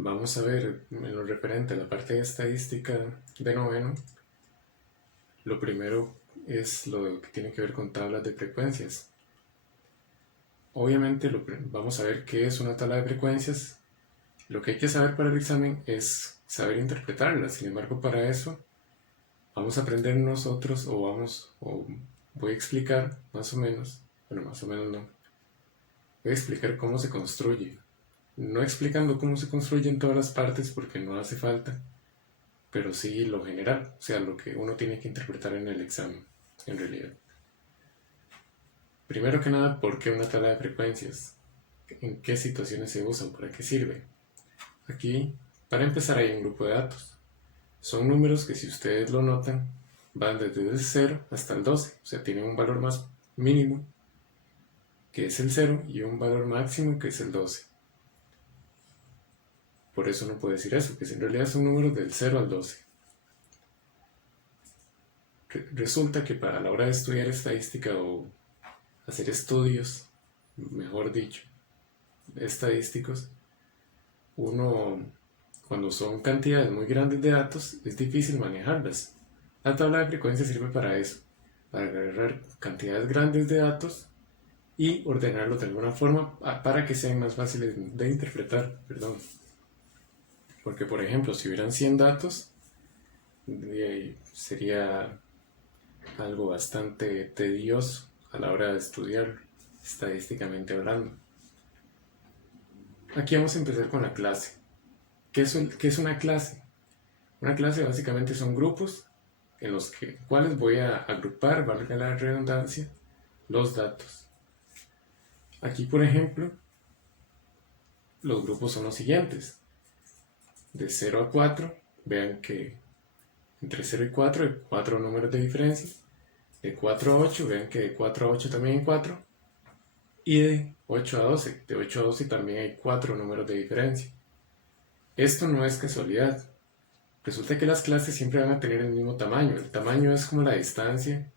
Vamos a ver en lo referente a la parte de estadística de noveno. Lo primero es lo que tiene que ver con tablas de frecuencias. Obviamente vamos a ver qué es una tabla de frecuencias. Lo que hay que saber para el examen es saber interpretarla. Sin embargo, para eso vamos a aprender nosotros o voy a explicar más o menos, bueno, más o menos no, voy a explicar cómo se construye. No explicando cómo se construye en todas las partes porque no hace falta, pero sí lo general, o sea, lo que uno tiene que interpretar en el examen, en realidad. Primero que nada, ¿por qué una tabla de frecuencias? ¿En qué situaciones se usan? ¿Para qué sirve? Aquí, para empezar, hay un grupo de datos. Son números que, si ustedes lo notan, van desde el 0 hasta el 12, o sea, tienen un valor más mínimo, que es el 0, y un valor máximo, que es el 12. Por eso no puedo decir eso, que en realidad son números del 0 al 12. Resulta que para la hora de estudiar estadística o hacer estudios, mejor dicho, estadísticos, uno, cuando son cantidades muy grandes de datos, es difícil manejarlas. La tabla de frecuencia sirve para eso, para agarrar cantidades grandes de datos y ordenarlos de alguna forma para que sean más fáciles de interpretar, perdón. Porque, por ejemplo, si hubieran 100 datos, sería algo bastante tedioso a la hora de estudiar, estadísticamente hablando. Aquí vamos a empezar con la clase. ¿Qué es una clase? Una clase básicamente son grupos en los cuales voy a agrupar, valga la redundancia, los datos. Aquí, por ejemplo, los grupos son los siguientes. De 0 a 4, vean que entre 0 y 4 hay 4 números de diferencia. De 4 a 8, vean que de 4 a 8 también hay 4. Y de 8 a 12, de 8 a 12 también hay 4 números de diferencia. Esto no es casualidad. Resulta que las clases siempre van a tener el mismo tamaño. El tamaño es como la distancia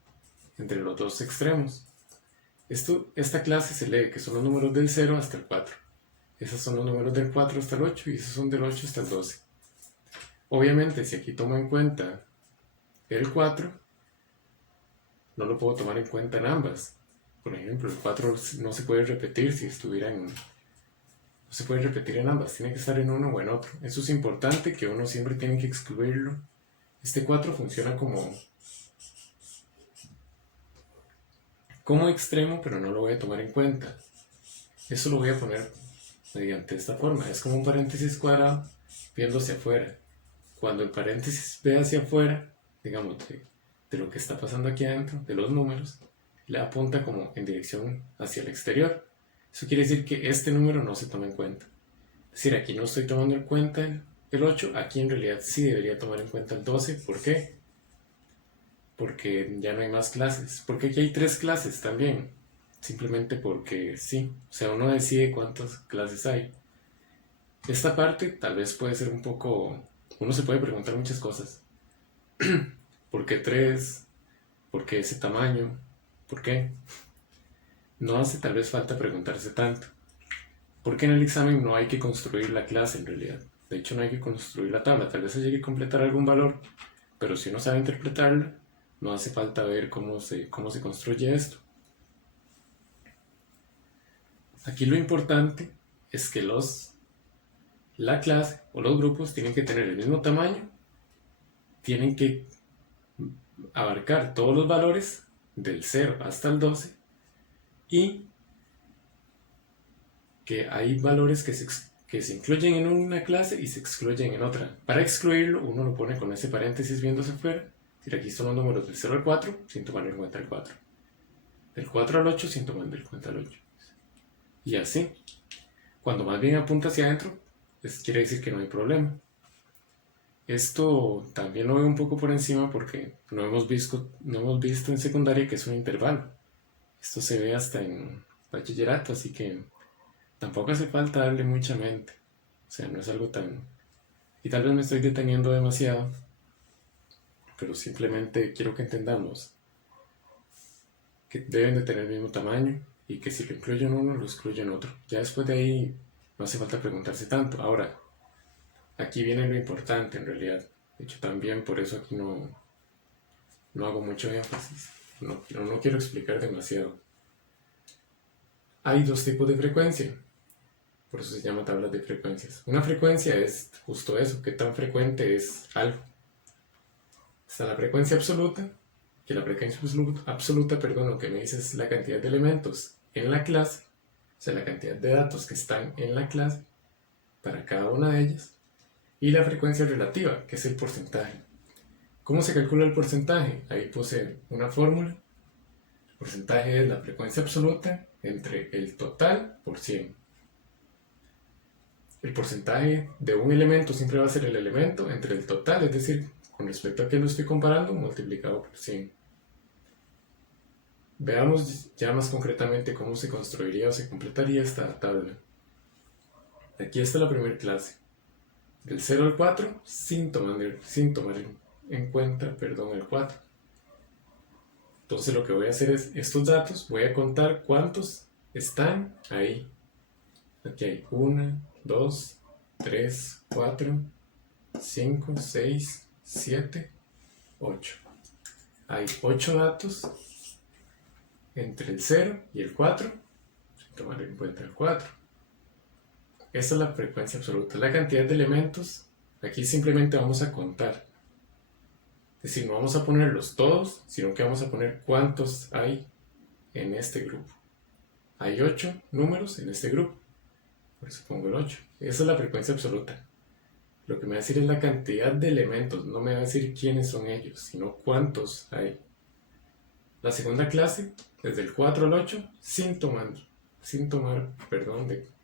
entre los dos extremos. Esta clase se lee que son los números del 0 hasta el 4. Esos son los números del 4 hasta el 8 y esos son del 8 hasta el 12. Obviamente, si aquí tomo en cuenta el 4, no lo puedo tomar en cuenta en ambas. Por ejemplo, el 4 no se puede repetir si estuviera en... No se puede repetir en ambas, tiene que estar en uno o en otro. Eso es importante, que uno siempre tiene que excluirlo. Este 4 funciona como extremo, pero no lo voy a tomar en cuenta. Eso lo voy a poner mediante esta forma. Es como un paréntesis cuadrado viendo hacia afuera. Cuando el paréntesis ve hacia afuera, digamos, de lo que está pasando aquí adentro, de los números, le apunta como en dirección hacia el exterior. Eso quiere decir que este número no se toma en cuenta. Es decir, aquí no estoy tomando en cuenta el 8, aquí en realidad sí debería tomar en cuenta el 12. ¿Por qué? Porque ya no hay más clases. Porque aquí hay 3 clases también. Simplemente porque sí. O sea, uno decide cuántas clases hay. Esta parte tal vez puede ser un poco... Uno se puede preguntar muchas cosas. ¿Por qué 3? ¿Por qué ese tamaño? ¿Por qué? No hace tal vez falta preguntarse tanto. Porque en el examen no hay que construir la clase en realidad. De hecho, no hay que construir la tabla. Tal vez haya que completar algún valor. Pero si uno sabe interpretarla, no hace falta ver cómo se construye esto. Aquí lo importante es que la clase o los grupos tienen que tener el mismo tamaño, tienen que abarcar todos los valores del 0 hasta el 12 y que hay valores que se incluyen en una clase y se excluyen en otra. Para excluirlo, uno lo pone con ese paréntesis viéndose fuera. Si aquí son los números del 0 al 4, sin tomar en cuenta el 4. Del 4 al 8, sin tomar en cuenta el 8. Y así. Cuando más bien apunta hacia adentro, quiere decir que no hay problema. Esto también lo veo un poco por encima porque no hemos visto en secundaria que es un intervalo. Esto se ve hasta en bachillerato, así que tampoco hace falta darle mucha mente. O sea, no es algo tan... Y tal vez me estoy deteniendo demasiado, pero simplemente quiero que entendamos que deben de tener el mismo tamaño y que si lo incluyo en uno, lo excluyo en otro. Ya después de ahí no hace falta preguntarse tanto. Ahora, aquí viene lo importante en realidad. De hecho, también por eso aquí no hago mucho énfasis. No quiero explicar demasiado. Hay dos tipos de frecuencia. Por eso se llama tablas de frecuencias. Una frecuencia es justo eso, qué tan frecuente es algo. Está la frecuencia absoluta, que la frecuencia absoluta, lo que me dice es la cantidad de elementos en la clase, o sea, la cantidad de datos que están en la clase para cada una de ellas, y la frecuencia relativa, que es el porcentaje. ¿Cómo se calcula el porcentaje? Ahí posee una fórmula. El porcentaje es la frecuencia absoluta entre el total por 100. El porcentaje de un elemento siempre va a ser el elemento entre el total, es decir, con respecto a qué lo estoy comparando, multiplicado por 100. Veamos ya más concretamente cómo se construiría o se completaría esta tabla. Aquí está la primera clase. Del 0 al 4, sin tomar en cuenta el 4. Entonces lo que voy a hacer es, estos datos, voy a contar cuántos están ahí. Aquí hay 1, 2, 3, 4, 5, 6, 7, 8. Hay 8 datos entre el 0 y el 4, sin tomar en cuenta el 4. Esta es la frecuencia absoluta. La cantidad de elementos, aquí simplemente vamos a contar. Es decir, no vamos a ponerlos todos, sino que vamos a poner cuántos hay en este grupo. Hay 8 números en este grupo. Por eso pongo el 8. Esa es la frecuencia absoluta. Lo que me va a decir es la cantidad de elementos. No me va a decir quiénes son ellos, sino cuántos hay. La segunda clase, desde el 4 al 8, sin tomar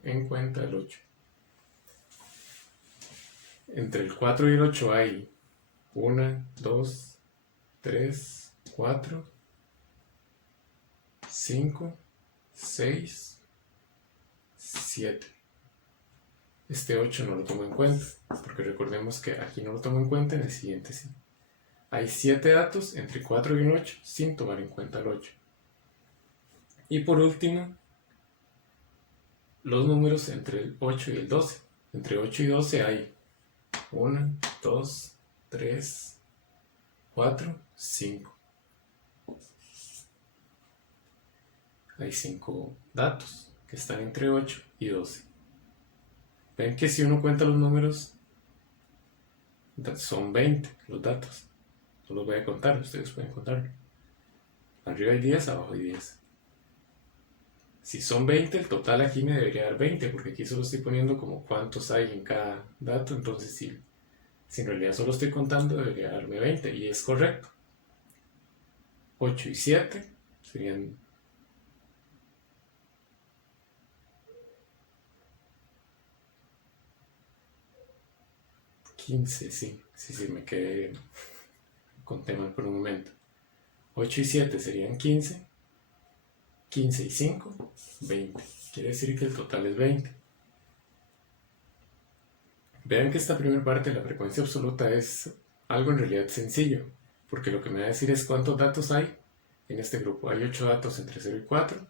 en cuenta el 8. Entre el 4 y el 8 hay 1, 2, 3, 4, 5, 6, 7. Este 8 no lo tomo en cuenta, porque recordemos que aquí no lo tomo en cuenta, en el siguiente sí. Hay 7 datos entre 4 y el 8 sin tomar en cuenta el 8. Y por último, los números entre el 8 y el 12. Entre 8 y 12 hay 1, 2, 3, 4, 5. Hay 5 datos que están entre 8 y 12. Ven que si uno cuenta los números, son 20 los datos. No los voy a contar, ustedes pueden contarlo. Arriba hay 10, abajo hay 10. Si son 20, el total aquí me debería dar 20, porque aquí solo estoy poniendo como cuántos hay en cada dato. Entonces, si en realidad solo estoy contando, debería darme 20, y es correcto. 8 y 7 serían 15, sí, me quedé con tema por un momento. 8 y 7 serían 15, 15 y 5, 20. Quiere decir que el total es 20. Vean que esta primera parte de la frecuencia absoluta es algo en realidad sencillo, porque lo que me va a decir es cuántos datos hay en este grupo. Hay 8 datos entre 0 y 4,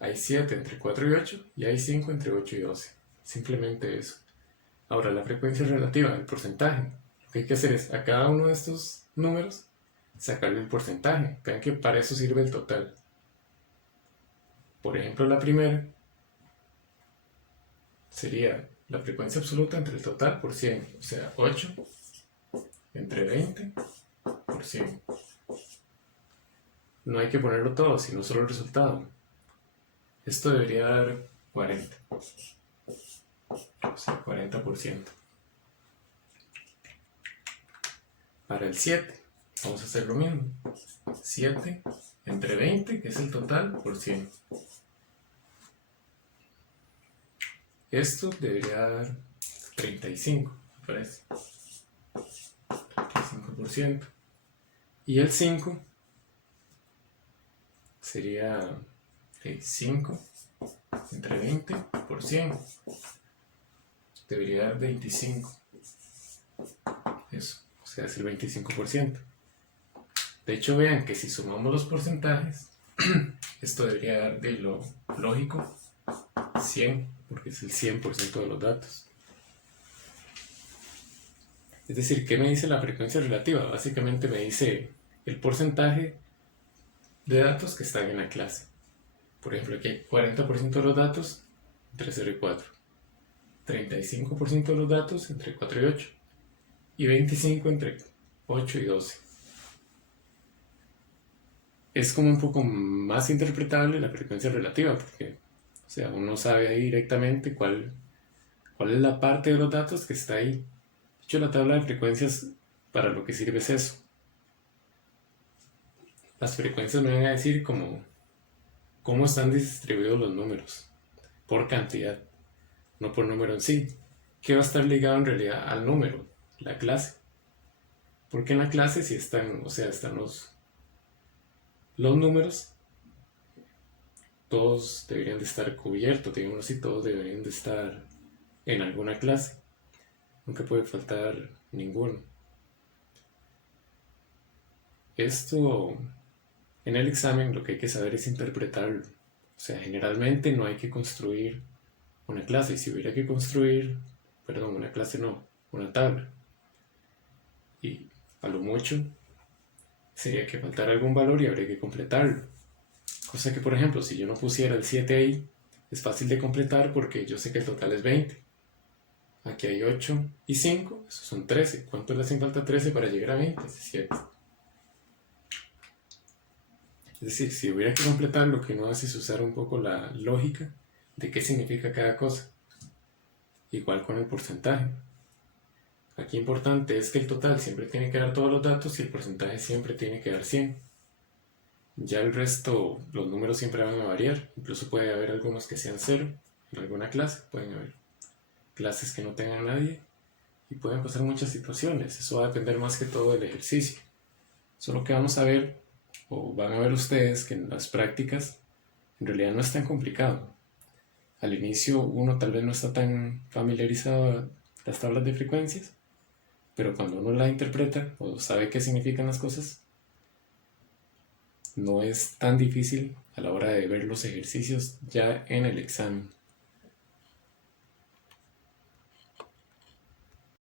hay 7 entre 4 y 8, y hay 5 entre 8 y 12. Simplemente eso. Ahora, la frecuencia relativa, el porcentaje. Lo que hay que hacer es a cada uno de estos números sacarle el porcentaje. Vean que para eso sirve el total. Por ejemplo, la primera sería la frecuencia absoluta entre el total por 100. O sea, 8 entre 20 por 100. No hay que ponerlo todo, sino solo el resultado. Esto debería dar 40. O sea, 40%. Para el 7, vamos a hacer lo mismo. 7 entre 20, que es el total, por 100. Esto debería dar 35, me parece. 35%. Y el 5 sería 5 entre 20 por 100. Debería dar 25. Eso, o sea, es el 25%. De hecho, vean que si sumamos los porcentajes, esto debería dar de lo lógico 100, porque es el 100% de los datos. Es decir, ¿qué me dice la frecuencia relativa? Básicamente me dice el porcentaje de datos que están en la clase. Por ejemplo, aquí hay 40% de los datos entre 0 y 4, 35% de los datos entre 4 y 8 y 25% entre 8 y 12. Es como un poco más interpretable la frecuencia relativa, porque o sea, uno sabe ahí directamente cuál es la parte de los datos que está ahí. De hecho, la tabla de frecuencias para lo que sirve es eso. Las frecuencias me van a decir cómo están distribuidos los números, por cantidad, no por número en sí, que va a estar ligado en realidad al número, la clase. Porque en la clase sí están, o sea, están los números, todos deberían de estar cubiertos, digamos así, todos deberían de estar en alguna clase. Nunca puede faltar ninguno. Esto en el examen lo que hay que saber es interpretarlo. O sea, generalmente no hay que construir una clase. Y si hubiera que construir, perdón, una clase no, una tabla. Y a lo mucho sería que faltara algún valor y habría que completarlo. Cosa que, por ejemplo, si yo no pusiera el 7 ahí, es fácil de completar porque yo sé que el total es 20. Aquí hay 8 y 5, esos son 13. ¿Cuánto le hacen falta 13 para llegar a 20? Es 7. Es decir, si hubiera que completar, lo que uno hace es usar un poco la lógica de qué significa cada cosa. Igual con el porcentaje. Aquí importante es que el total siempre tiene que dar todos los datos y el porcentaje siempre tiene que dar 100. Ya el resto, los números siempre van a variar. Incluso puede haber algunos que sean 0 en alguna clase. Pueden haber clases que no tengan nadie y pueden pasar muchas situaciones. Eso va a depender más que todo del ejercicio. Solo que vamos a ver, o van a ver ustedes, que en las prácticas en realidad no es tan complicado. Al inicio uno tal vez no está tan familiarizado a las tablas de frecuencias, pero cuando uno la interpreta o sabe qué significan las cosas, no es tan difícil a la hora de ver los ejercicios ya en el examen.